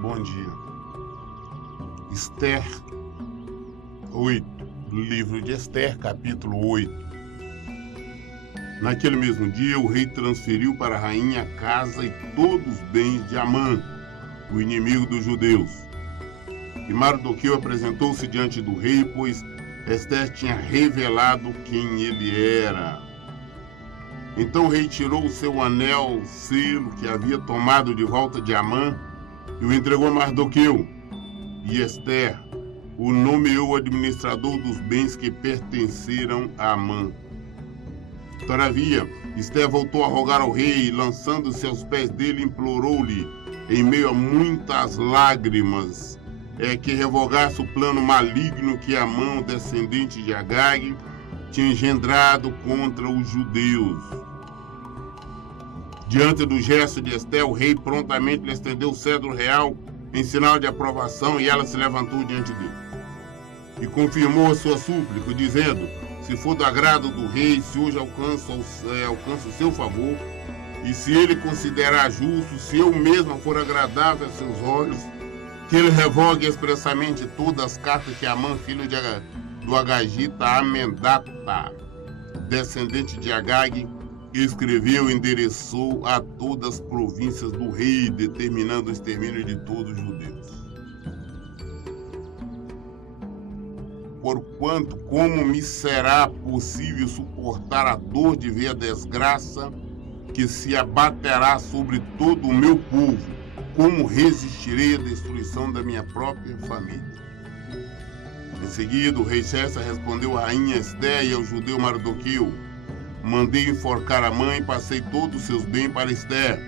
Bom dia. Esther 8, do livro de Esther, capítulo 8. Naquele mesmo dia, o rei transferiu para a rainha a casa e todos os bens de Amã, o inimigo dos judeus. E Mardoqueu apresentou-se diante do rei, pois Esther tinha revelado quem ele era. Então o rei tirou o seu anel, selo, que havia tomado de volta de Amã, e o entregou a Mardoqueu. E Esther o nomeou administrador dos bens que pertenceram a Amã. Todavia, Esther voltou a rogar ao rei, e lançando-se aos pés dele, implorou-lhe, em meio a muitas lágrimas, que revogasse o plano maligno que Amã, descendente de Agag, tinha engendrado contra os judeus. Diante do gesto de Esther, o rei prontamente lhe estendeu o cetro real em sinal de aprovação, e ela se levantou diante dele. E confirmou a sua súplica, dizendo: se for do agrado do rei, se hoje alcança o seu favor, e se ele considerar justo, se eu mesma for agradável a seus olhos, que ele revogue expressamente todas as cartas que Amã, filho do Agagita Amedata, descendente de Agag, escreveu e endereçou a todas as províncias do rei, determinando o extermínio de todos os judeus. Porquanto, como me será possível suportar a dor de ver a desgraça que se abaterá sobre todo o meu povo? Como resistirei à destruição da minha própria família? Em seguida, o rei Xerxes respondeu à rainha Esther e ao judeu Mardoqueu: mandei enforcar Amã e passei todos os seus bens para Esther,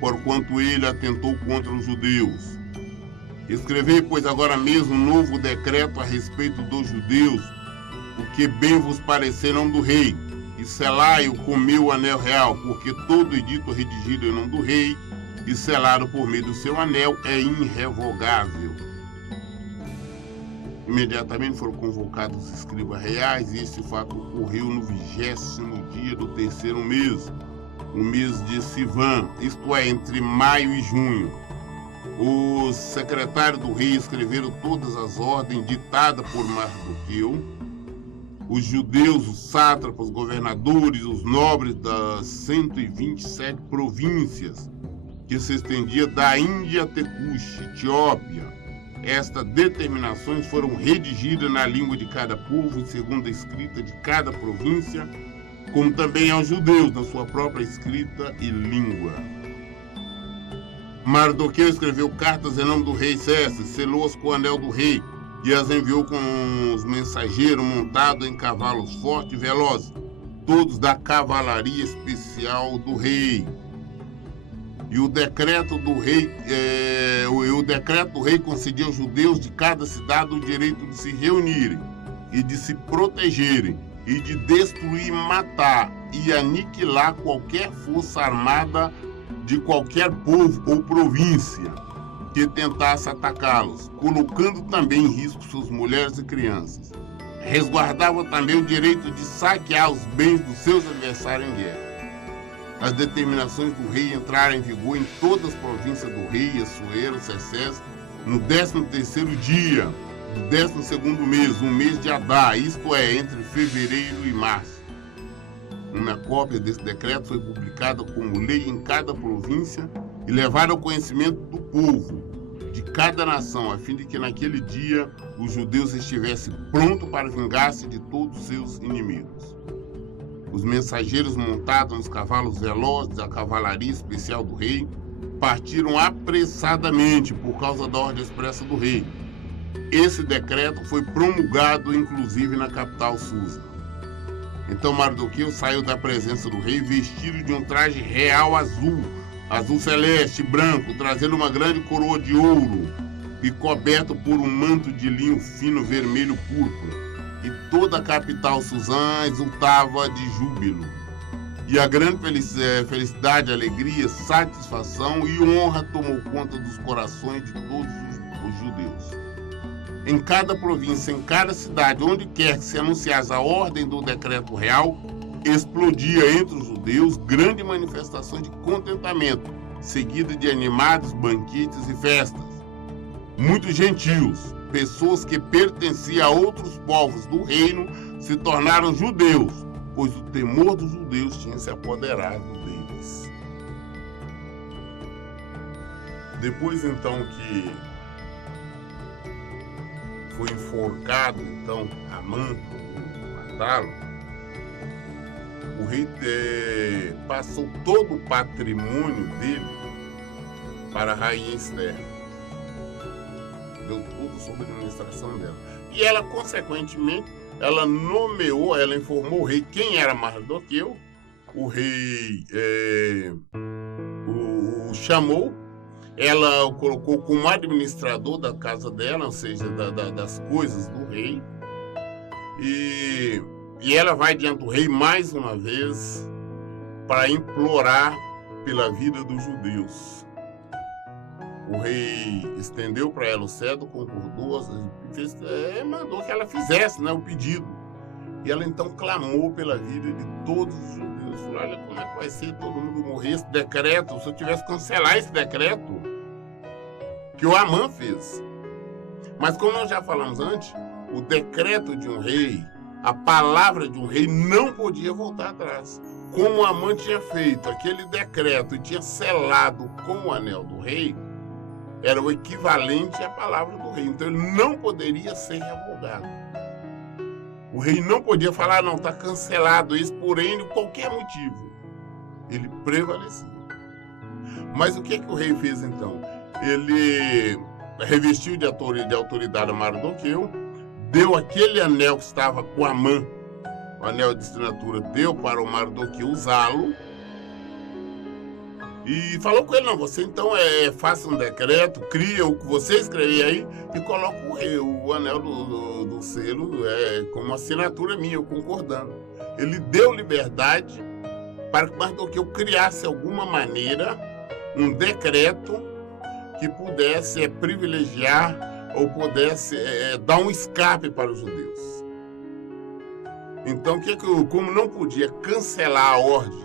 porquanto ele atentou contra os judeus. Escrevei, pois, agora mesmo um novo decreto a respeito dos judeus, o que bem vos parecer em nome do rei, e selai-o com meu anel real, porque todo edito redigido em nome do rei e selado por meio do seu anel é irrevogável. Imediatamente foram convocados os escribas reais, e este fato ocorreu no 20º dia do terceiro mês, o mês de Sivan, isto é, entre maio e junho. Os secretários do rei escreveram todas as ordens ditadas por Mardoqueu. Os judeus, os sátrapas, os governadores, os nobres das 127 províncias, que se estendia da Índia até Cush, Etiópia. Estas determinações foram redigidas na língua de cada povo, e segundo a escrita de cada província, como também aos judeus, na sua própria escrita e língua. Mardoqueu escreveu cartas em nome do rei Xerxes, selou-as com o anel do rei, e as enviou com os mensageiros montados em cavalos fortes e velozes, todos da cavalaria especial do rei. E o decreto do rei concedia aos judeus de cada cidade o direito de se reunirem e de se protegerem e de destruir, matar e aniquilar qualquer força armada de qualquer povo ou província que tentasse atacá-los, colocando também em risco suas mulheres e crianças. Resguardava também o direito de saquear os bens dos seus adversários em guerra. As determinações do rei entraram em vigor em todas as províncias do rei, Assuero, Cessés, no 13º dia do 12º mês, o mês de Adar, isto é, entre fevereiro e março. Uma cópia desse decreto foi publicada como lei em cada província e levada ao conhecimento do povo de cada nação, a fim de que naquele dia os judeus estivessem prontos para vingar-se de todos os seus inimigos. Os mensageiros montados nos cavalos velozes da cavalaria especial do rei partiram apressadamente por causa da ordem expressa do rei. Esse decreto foi promulgado inclusive na capital Susa. Então Mardoqueu saiu da presença do rei vestido de um traje real azul celeste e branco, trazendo uma grande coroa de ouro e coberto por um manto de linho fino vermelho púrpura. E toda a capital Suzã exultava de júbilo. E a grande felicidade, alegria, satisfação e honra tomou conta dos corações de todos os judeus. em cada província, em cada cidade, onde quer que se anunciasse a ordem do decreto real, explodia entre os judeus grande manifestação de contentamento, seguida de animados banquetes e festas. Muitos gentios, pessoas que pertenciam a outros povos do reino, se tornaram judeus, pois o temor dos judeus tinha se apoderado deles. Depois então que foi enforcado então Amã por matá-lo, o rei passou todo o patrimônio dele para a rainha Esther. Deu tudo sob a administração dela. E ela, consequentemente, ela informou o rei quem era Mardoqueu. O rei o chamou, ela o colocou como administrador da casa dela, ou seja, das coisas do rei. E ela vai diante do rei mais uma vez para implorar pela vida dos judeus. O rei estendeu para ela o cetro, concordou, mandou que ela fizesse, né, o pedido. E ela então clamou pela vida de todos os judeus. Falou: olha, como é que vai ser todo mundo morrer? Esse decreto, se eu tivesse que cancelar esse decreto que o Amã fez. Mas como nós já falamos antes, o decreto de um rei, a palavra de um rei não podia voltar atrás. Como o Amã tinha feito aquele decreto e tinha selado com o anel do rei, era o equivalente à palavra do rei. Então ele não poderia ser revogado. O rei não podia falar: não, está cancelado isso por N qualquer motivo. Ele prevalecia. Mas o que o rei fez então? Ele revestiu de autoridade a Mardoqueu, deu aquele anel que estava com Amã, o anel de assinatura, deu para o Mardoqueu usá-lo, e falou com ele: não, você então faça um decreto, cria o que você escrever aí e coloca o anel do selo como assinatura minha, eu concordando. Ele deu liberdade para que Mardoqueu criasse alguma maneira um decreto que pudesse privilegiar ou pudesse dar um escape para os judeus. Então, como não podia cancelar a ordem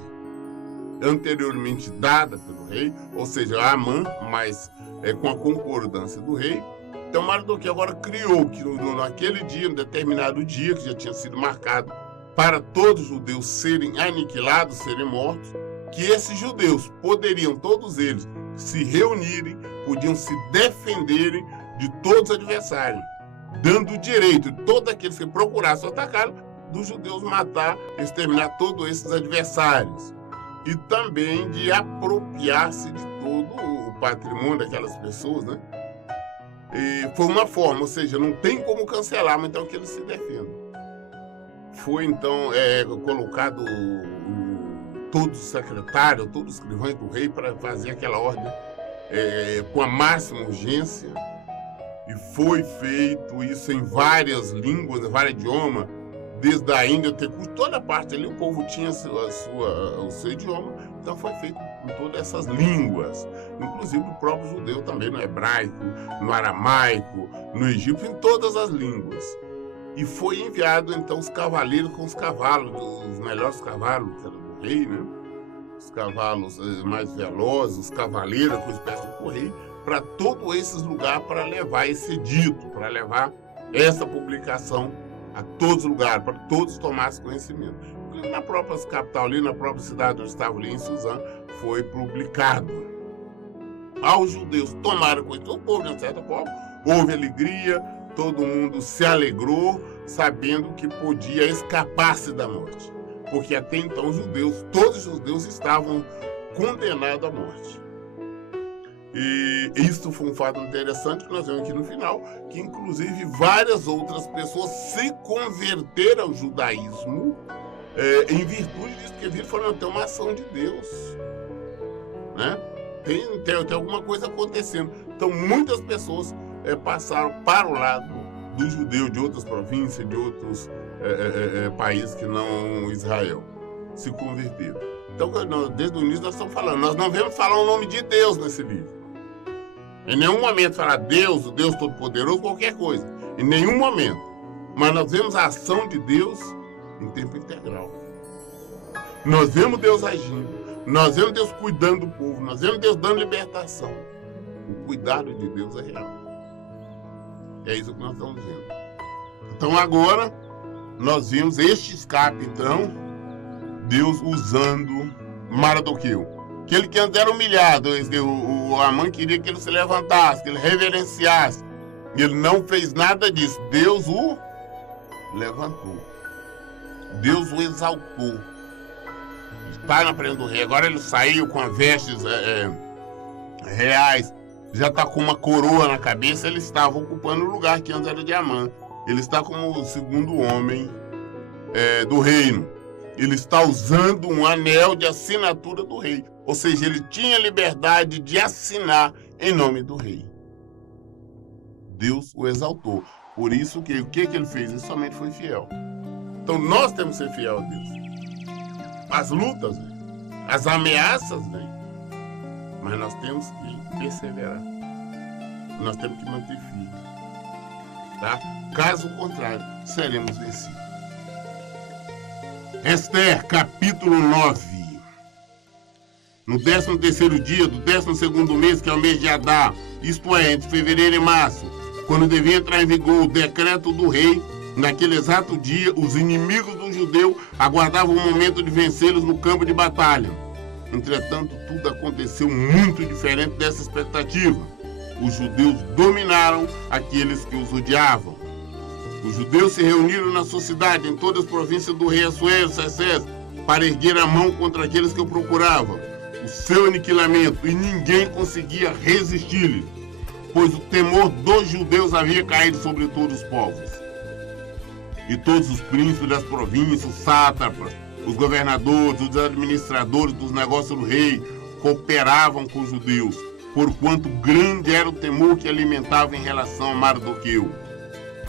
anteriormente dada pelo rei, ou seja, Amã, mas com a concordância do rei, então Mardoqueu agora criou que naquele dia, um determinado dia que já tinha sido marcado para todos os judeus serem aniquilados, serem mortos, que esses judeus poderiam, todos eles, se reunirem, podiam se defenderem de todos os adversários, dando o direito de todos aqueles que procurassem atacar, dos judeus matar, exterminar todos esses adversários. E também de apropriar-se de todo o patrimônio daquelas pessoas, né? E foi uma forma, ou seja, não tem como cancelar, mas então que eles se defendam. Foi então colocado todos os secretários, todos os escrivães do rei para fazer aquela ordem com a máxima urgência. E foi feito isso em várias línguas, em vários idiomas, desde a Índia até toda a parte ali, o povo tinha o seu idioma, então foi feito em todas essas línguas, inclusive o próprio judeu também, no hebraico, no aramaico, no egípcio, em todas as línguas. E foi enviado então os cavaleiros com os cavalos, os melhores cavalos que era do rei, né? Os cavalos mais velozes, os cavaleiros com espécie de correio, para todos esses lugares, para levar esse dito, para levar essa publicação a todos os lugares, para que todos tomassem conhecimento. Inclusive na própria capital, ali na própria cidade onde estava ali em Suzã, foi publicado. Aos judeus tomaram conhecimento, o povo de uma certa forma, houve alegria, todo mundo se alegrou, sabendo que podia escapar-se da morte. Porque até então os judeus, todos os judeus estavam condenados à morte. E isso foi um fato interessante que nós vemos aqui no final, que inclusive várias outras pessoas se converteram ao judaísmo em virtude disso, porque viram e falaram: tem uma ação de Deus, né? Tem alguma coisa acontecendo. Então muitas pessoas passaram para o lado do judeu de outras províncias, de outros países que não Israel, se converteram. Então, desde o início nós estamos falando, nós não vamos falar o nome de Deus nesse livro. Em nenhum momento falar Deus, o Deus Todo-Poderoso, qualquer coisa. em nenhum momento. Mas nós vemos a ação de Deus em tempo integral. Nós vemos Deus agindo, nós vemos Deus cuidando do povo, nós vemos Deus dando libertação. O cuidado de Deus é real. É isso que nós estamos vendo. Então agora, nós vimos este escape, então, Deus usando Mardoqueu. Aquele que antes era humilhado, o Amã queria que ele se levantasse, que ele reverenciasse. Ele não fez nada disso. Deus o levantou. Deus o exaltou. Está na frente do rei. Agora ele saiu com as vestes reais. Já está com uma coroa na cabeça. Ele estava ocupando o lugar que antes era de Amã. Ele está como o segundo homem do reino. Ele está usando um anel de assinatura do rei. Ou seja, ele tinha liberdade de assinar em nome do rei. Deus o exaltou. Por isso que o que ele fez? Ele somente foi fiel. Então nós temos que ser fiel a Deus. As lutas vêm, as ameaças vêm, mas nós temos que perseverar. Nós temos que manter firme. Tá? Caso contrário, seremos vencidos. Esther, capítulo 9. No 13º dia do 12º mês, que é o mês de Adar, isto é, entre fevereiro e março, quando devia entrar em vigor o decreto do rei, naquele exato dia, os inimigos do judeu aguardavam o momento de vencê-los no campo de batalha. Entretanto, tudo aconteceu muito diferente dessa expectativa. Os judeus dominaram aqueles que os odiavam. Os judeus se reuniram na sua cidade, em todas as províncias do rei Assuero, Cessés, para erguer a mão contra aqueles que o procuravam, o seu aniquilamento, e ninguém conseguia resistir-lhe, pois o temor dos judeus havia caído sobre todos os povos. E todos os príncipes das províncias, os sátrapas, os governadores, os administradores dos negócios do rei, cooperavam com os judeus, porquanto grande era o temor que alimentavam em relação a Mardoqueu.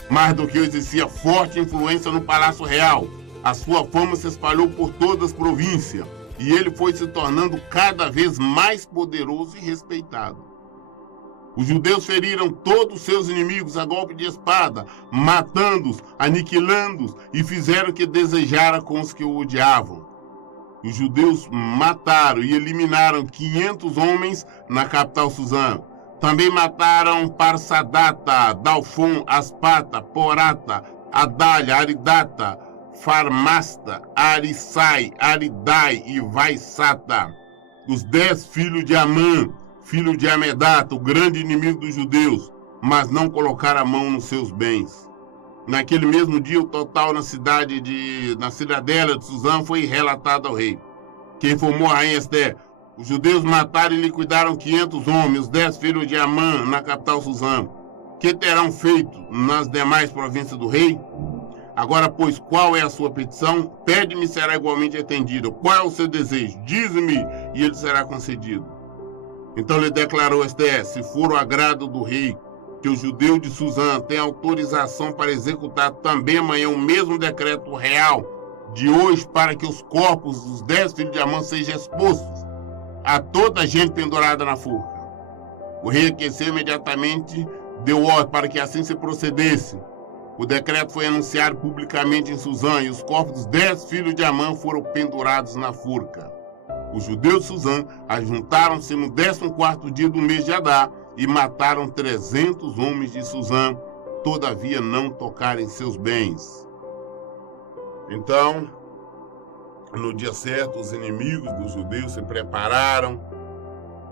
Mardoqueu exercia forte influência no palácio real. A sua fama se espalhou por todas as províncias, e ele foi se tornando cada vez mais poderoso e respeitado. Os judeus feriram todos os seus inimigos a golpe de espada, matando-os, aniquilando-os, e fizeram o que desejara com os que o odiavam. Os judeus mataram e eliminaram 500 homens na capital Suzã. Também mataram Parsadata, Dalfon, Aspata, Porata, Adalha, Aridata, Farmasta, Arissai, Aridai e Vaisata, os 10 filhos de Amã, filho de Amedata, o grande inimigo dos judeus, mas não colocaram a mão nos seus bens. Naquele mesmo dia, o total na cidadela de Suzã foi relatado ao rei, que informou a rainha Esther: os judeus mataram e liquidaram 500 homens, os 10 filhos de Amã, na capital Suzã. Que terão feito nas demais províncias do rei? Agora, pois, qual é a sua petição? Pede-me, será igualmente atendido. Qual é o seu desejo? Dize-me, e ele será concedido. Então lhe declarou Esther: se for o agrado do rei, que os judeus de Suzã têm autorização para executar também amanhã o mesmo decreto real de hoje, para que os corpos dos 10 filhos de Amã sejam expostos a toda a gente pendurada na forca. O rei aqueceu imediatamente, deu ordem para que assim se procedesse. O decreto foi anunciado publicamente em Suzã, e os corpos dos 10 filhos de Amã foram pendurados na forca. Os judeus de Suzã ajuntaram-se no 14º dia do mês de Adar e mataram 300 homens de Suzã, todavia não tocaram em seus bens. Então, no dia certo, os inimigos dos judeus se prepararam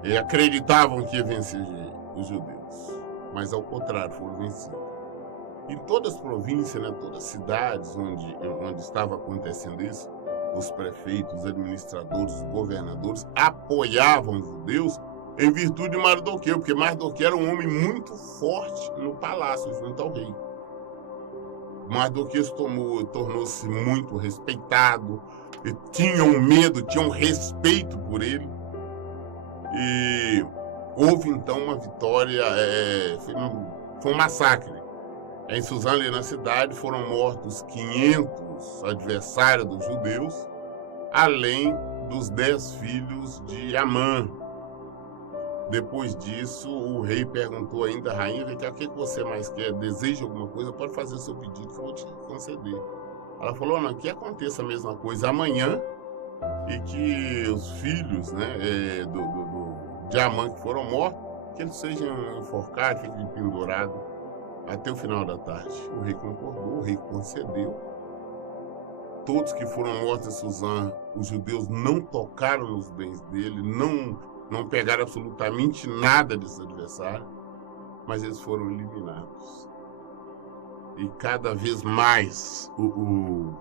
e acreditavam que ia vencer os judeus, mas ao contrário, foram vencidos. Em todas as províncias, todas as cidades onde estava acontecendo isso, os prefeitos, os administradores, os governadores apoiavam os judeus em virtude de Mardoqueu, porque Mardoqueu era um homem muito forte no palácio junto ao rei. Mardoqueu tornou-se muito respeitado, tinham medo, tinham respeito por ele. E houve então uma vitória, foi um massacre. Em Suzã, ali na cidade, foram mortos 500 adversários dos judeus, além dos 10 filhos de Amã. Depois disso, o rei perguntou ainda à rainha: o que você mais quer? Deseja alguma coisa? Pode fazer o seu pedido que eu vou te conceder. Ela falou: não, que aconteça a mesma coisa amanhã e que os filhos, né, de Amã que foram mortos, que eles sejam enforcados, fiquem pendurados até o final da tarde. O rei concordou, o rei concedeu. Todos que foram mortos em Suzã, os judeus não tocaram nos bens dele, não pegaram absolutamente nada desse adversário, mas eles foram eliminados. E cada vez mais o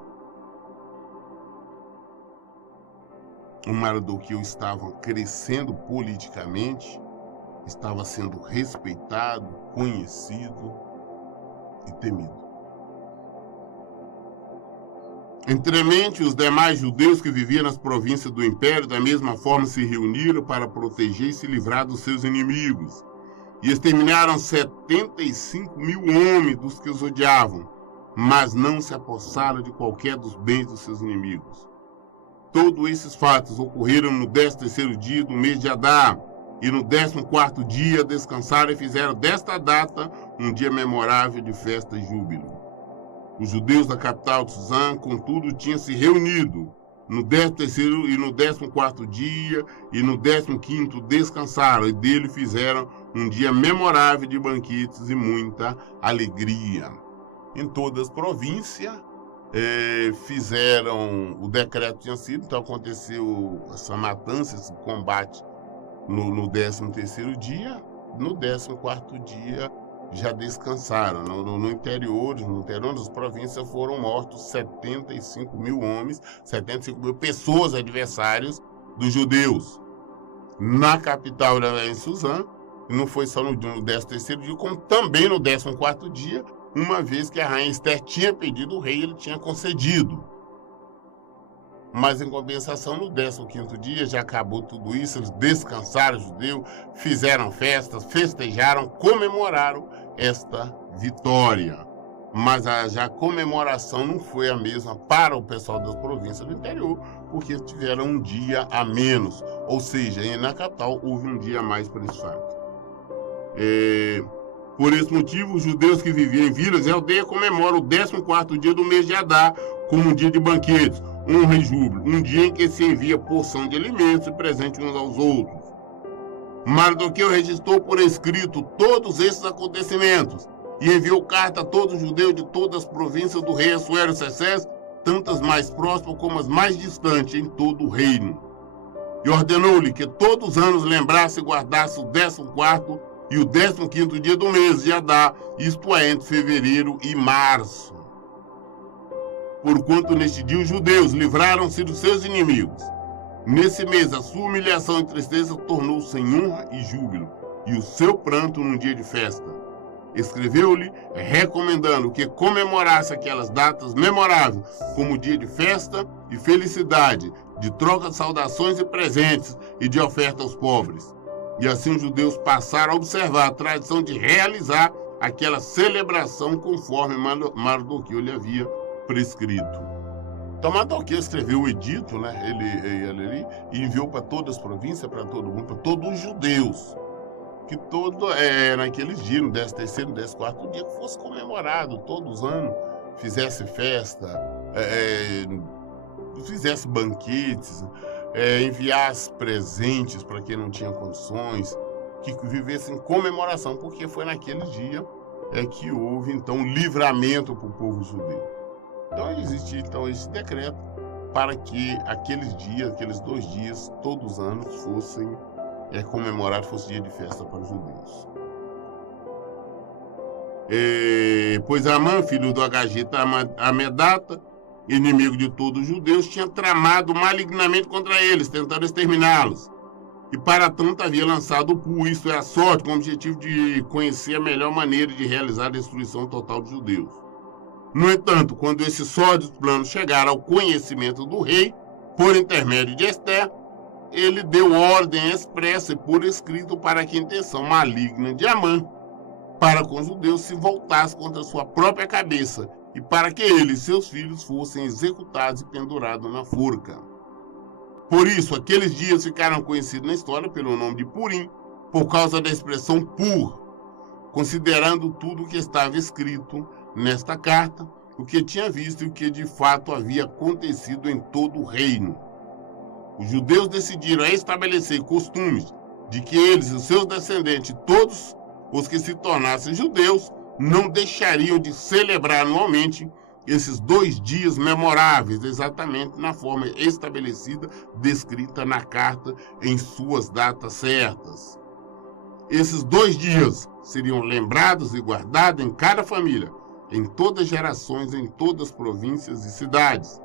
Mardoqueu estava crescendo politicamente, estava sendo respeitado, conhecido e temido. Entremente, os demais judeus que viviam nas províncias do império da mesma forma se reuniram para proteger e se livrar dos seus inimigos, e exterminaram 75.000 homens dos que os odiavam, mas não se apossaram de qualquer dos bens dos seus inimigos. Todos esses fatos ocorreram no 13º dia do mês de Adar, e no 14º dia descansaram e fizeram desta data um dia memorável de festa e júbilo. Os judeus da capital de Suzã, contudo, tinham se reunido no 13º e no 14º dia, e no 15º descansaram, e dele fizeram um dia memorável de banquetes e muita alegria. Em todas as províncias, fizeram, o decreto tinha sido, então aconteceu essa matança, esse combate no 13º dia. No 14º dia já descansaram. No interior das províncias foram mortos 75.000 homens, 75.000 pessoas adversários dos judeus. Na capital, em Suzã, não foi só no 13º dia, como também no 14º dia, uma vez que a rainha Esther tinha pedido, o rei ele tinha concedido. Mas, em compensação, no 15º dia já acabou tudo isso, eles descansaram, os judeus, fizeram festas, festejaram, comemoraram esta vitória. Mas a comemoração não foi a mesma para o pessoal das províncias do interior, porque tiveram um dia a menos. Ou seja, na capital houve um dia a mais para esse fato. Por esse motivo, os judeus que viviam em vilas e aldeias comemoram o 14º dia do mês de Adar como um dia de banquetes, honra e júbilo, um dia em que se envia porção de alimentos e presente uns aos outros. Mardoqueu registrou por escrito todos esses acontecimentos e enviou carta a todos os judeus de todas as províncias do rei Assuero Cessés, tanto as mais próximas como as mais distantes, em todo o reino. E ordenou-lhe que todos os anos lembrasse e guardasse o 14º e o 15º dia do mês de Adar, isto é, entre fevereiro e março. Porquanto neste dia os judeus livraram-se dos seus inimigos. Nesse mês a sua humilhação e tristeza tornou-se em honra e júbilo, e o seu pranto num dia de festa. Escreveu-lhe, recomendando que comemorasse aquelas datas memoráveis como dia de festa e felicidade, de troca de saudações e presentes e de oferta aos pobres. E assim os judeus passaram a observar a tradição de realizar aquela celebração conforme Mardoqueu lhe havia prescrito. Então Mardoqueu escreveu o edito, né? Ele enviou para todas as províncias, para todo mundo, para todos os judeus, que naqueles dias, no 13º, no 14º dia, que fosse comemorado todos os anos, fizesse festa, fizesse banquetes, enviasse presentes para quem não tinha condições, que vivessem comemoração, porque foi naquele dia que houve então livramento para o povo judeu. Então existe esse decreto para que aqueles 2 dias, todos os anos, fossem comemorados, fosse dia de festa para os judeus. Pois Amã, filho do Agagita Amedata, inimigo de todos os judeus, tinha tramado malignamente contra eles, tentando exterminá-los. E para tanto havia lançado o pu, isto é, a sorte, com o objetivo de conhecer a melhor maneira de realizar a destruição total dos judeus. No entanto, quando esses sórdidos planos chegaram ao conhecimento do rei, por intermédio de Esther, ele deu ordem expressa e por escrito para que a intenção maligna de Amã para com os judeus se voltasse contra sua própria cabeça e para que ele e seus filhos fossem executados e pendurados na forca. Por isso, aqueles dias ficaram conhecidos na história pelo nome de Purim, por causa da expressão por, considerando tudo o que estava escrito nesta carta, o que tinha visto e o que de fato havia acontecido em todo o reino. Os judeus decidiram estabelecer costumes de que eles e os seus descendentes, todos os que se tornassem judeus, não deixariam de celebrar anualmente esses 2 dias memoráveis, exatamente na forma estabelecida, descrita na carta, em suas datas certas. Esses 2 dias seriam lembrados e guardados em cada família, em todas as gerações, em todas as províncias e cidades.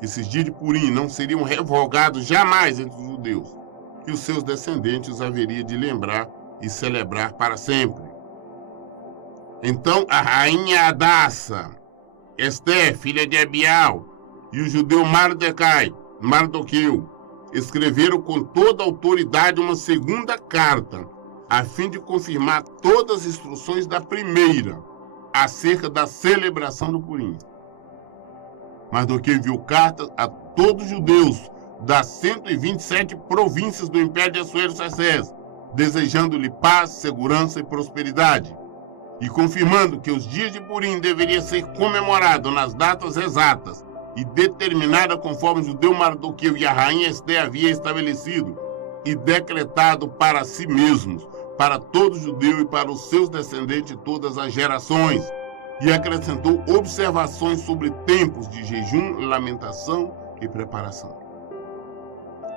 Esses dias de Purim não seriam revogados jamais entre os judeus, e os seus descendentes os haveria de lembrar e celebrar para sempre. Então a rainha Adassa, Esther, filha de Abial, e o judeu Mardoqueu, escreveram com toda a autoridade uma segunda carta, a fim de confirmar todas as instruções da primeira, acerca da celebração do Purim. Mardoqueu enviou cartas a todos os judeus das 127 províncias do Império de Assuero-Cessés, desejando-lhe paz, segurança e prosperidade, e confirmando que os dias de Purim deveriam ser comemorados nas datas exatas e determinadas conforme o judeu Mardoqueu e a rainha Esther havia estabelecido e decretado para si mesmos, para todo judeu e para os seus descendentes de todas as gerações, e acrescentou observações sobre tempos de jejum, lamentação e preparação.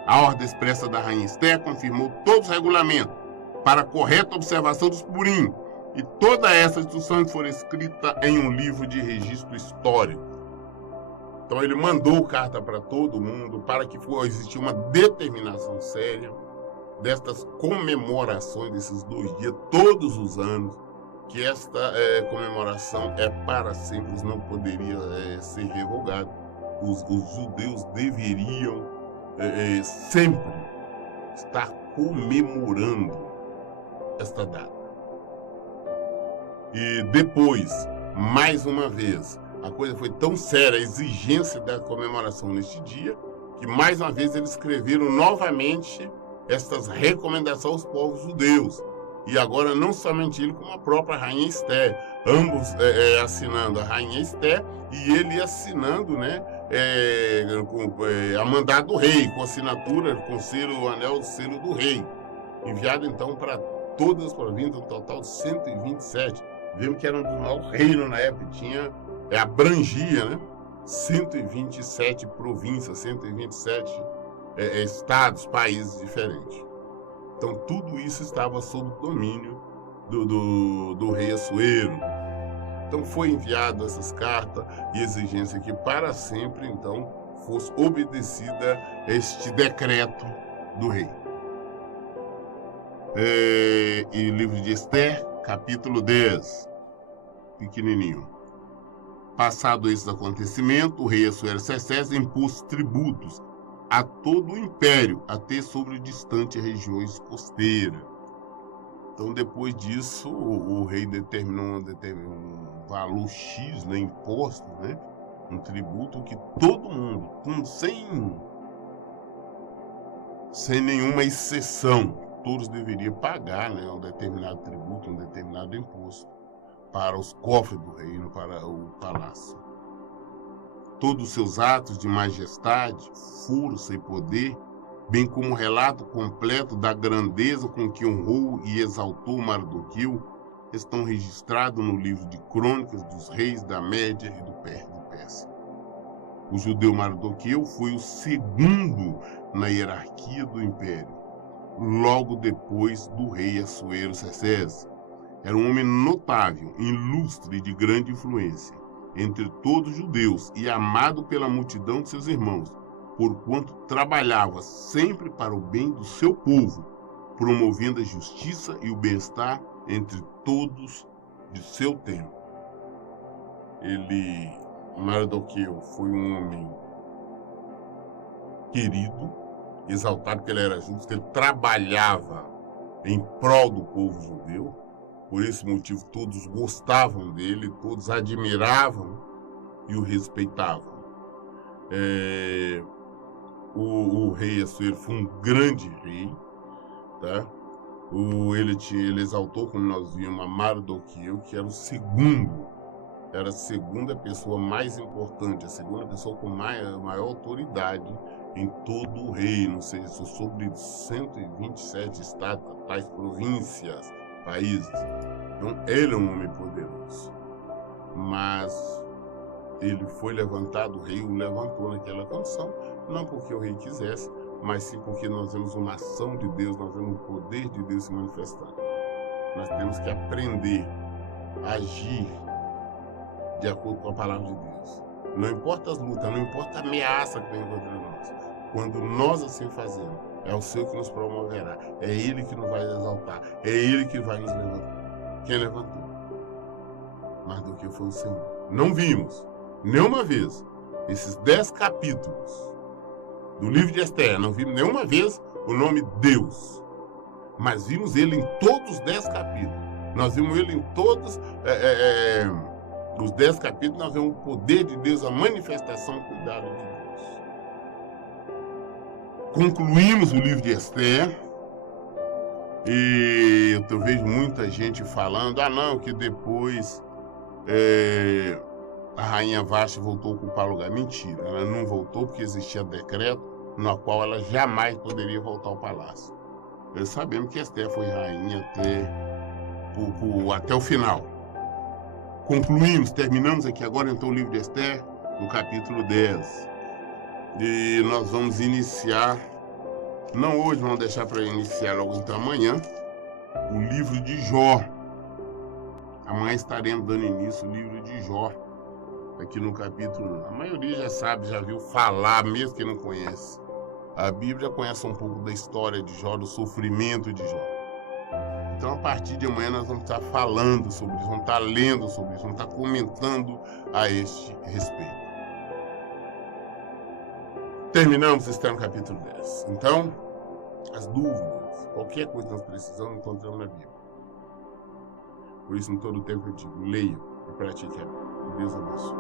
A ordem expressa da rainha Esther confirmou todos os regulamentos para a correta observação dos Purim, e toda essa instrução foi escrita em um livro de registro histórico. Então ele mandou carta para todo mundo para que existisse uma determinação séria destas comemorações desses 2 dias, todos os anos, que esta comemoração é para sempre, não poderia ser revogada. Os judeus deveriam sempre estar comemorando esta data. E depois, mais uma vez, a coisa foi tão séria, a exigência da comemoração neste dia, que mais uma vez eles escreveram novamente estas recomendações aos povos judeus. E agora não somente ele, como a própria rainha Esther, ambos assinando, a rainha Esther e ele assinando, a mandado do rei, com assinatura, com o anel, o selo do rei. Enviado então para todas as províncias, um total de 127. Vemos que era um dos maiores reinos na época, abrangia, 127 províncias, 127 estados, países diferentes. Então tudo isso estava sob o domínio do rei Assuero. Então foi enviado essas cartas e exigência que para sempre então fosse obedecida este decreto do rei. E livro de Esther, capítulo 10, pequenininho. Passado esses acontecimentos, o rei Assuero-Cessés impôs tributos a todo o império, até sobre distantes regiões costeiras. Então, depois disso, o rei determinou um valor X, imposto, um tributo que todo mundo, sem nenhuma exceção, todos deveriam pagar um determinado tributo, um determinado imposto para os cofres do reino, para o palácio. Todos os seus atos de majestade, força e poder, bem como o relato completo da grandeza com que honrou e exaltou Mardoqueu, estão registrados no livro de Crônicas dos Reis da Média e do Pérsia. O judeu Mardoqueu foi o segundo na hierarquia do império, logo depois do rei Assuero-Cessés. Era um homem notável, ilustre e de grande influência entre todos os judeus e amado pela multidão de seus irmãos, porquanto trabalhava sempre para o bem do seu povo, promovendo a justiça e o bem-estar entre todos de seu tempo. Mardoqueu foi um homem querido, exaltado porque ele era justo, ele trabalhava em prol do povo judeu. Por esse motivo, todos gostavam dele, todos admiravam e o respeitavam. O rei Assuero foi um grande rei, tá? Ele exaltou, como nós vimos, a Mardoqueu, que era o segundo, era a segunda pessoa mais importante, a segunda pessoa com maior autoridade em todo o reino, ou seja, sobre 127 estados, tais províncias, países. Então, ele é um homem poderoso. Mas ele foi levantado, o rei o levantou naquela condição, não porque o rei quisesse, mas sim porque nós vemos uma ação de Deus, nós vemos o poder de Deus se manifestando. Nós temos que aprender a agir de acordo com a palavra de Deus. Não importa as lutas, não importa a ameaça que vem contra nós. Quando nós assim fazemos, é o Senhor que nos promoverá, é Ele que nos vai exaltar, é Ele que vai nos levantar. Quem levantou? Mardoqueu foi o Senhor. Não vimos nenhuma vez esses 10 capítulos do livro de Esther, não vimos nenhuma vez o nome Deus, mas vimos ele em todos os 10 capítulos. Nós vimos ele em todos os 10 capítulos, nós vemos o poder de Deus, a manifestação, o cuidado de Deus. Concluímos o livro de Esther e eu vejo muita gente falando, não, que depois a rainha Vasti voltou a ocupar o lugar. Mentira, ela não voltou porque existia decreto no qual ela jamais poderia voltar ao palácio. Nós sabemos que Esther foi rainha até o final. Concluímos, terminamos aqui agora então o livro de Esther, no capítulo 10. E nós vamos iniciar, não hoje, vamos deixar para iniciar logo então amanhã, o livro de Jó. Amanhã estaremos dando início ao livro de Jó, aqui no capítulo 1. A maioria já sabe, já viu falar, mesmo que não conhece. A Bíblia conhece um pouco da história de Jó, do sofrimento de Jó. Então, a partir de amanhã, nós vamos estar falando sobre isso, vamos estar lendo sobre isso, vamos estar comentando a este respeito. Terminamos, está no capítulo 10. Então, as dúvidas, qualquer coisa que nós precisamos, encontramos na Bíblia. Por isso, em todo tempo eu digo, leia e pratique a Bíblia. Deus abençoe.